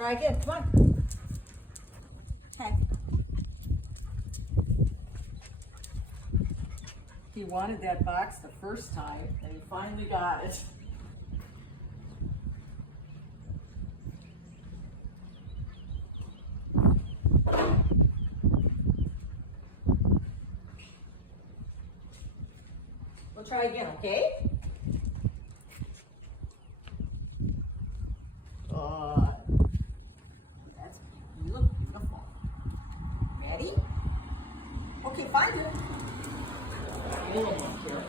Try again, come on. Okay. He wanted that box the first time, and he finally got it. We'll try again, okay? That's beautiful. Ready? Okay, find it. A little more here.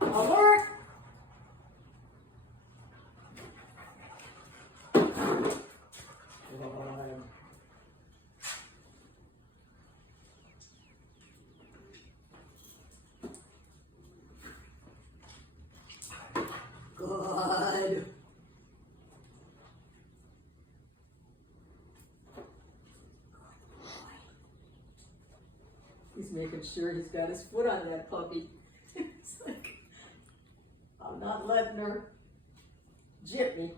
Alert! Good. He's making sure he's got his foot on that puppy. It's like, I'm not letting her jip me.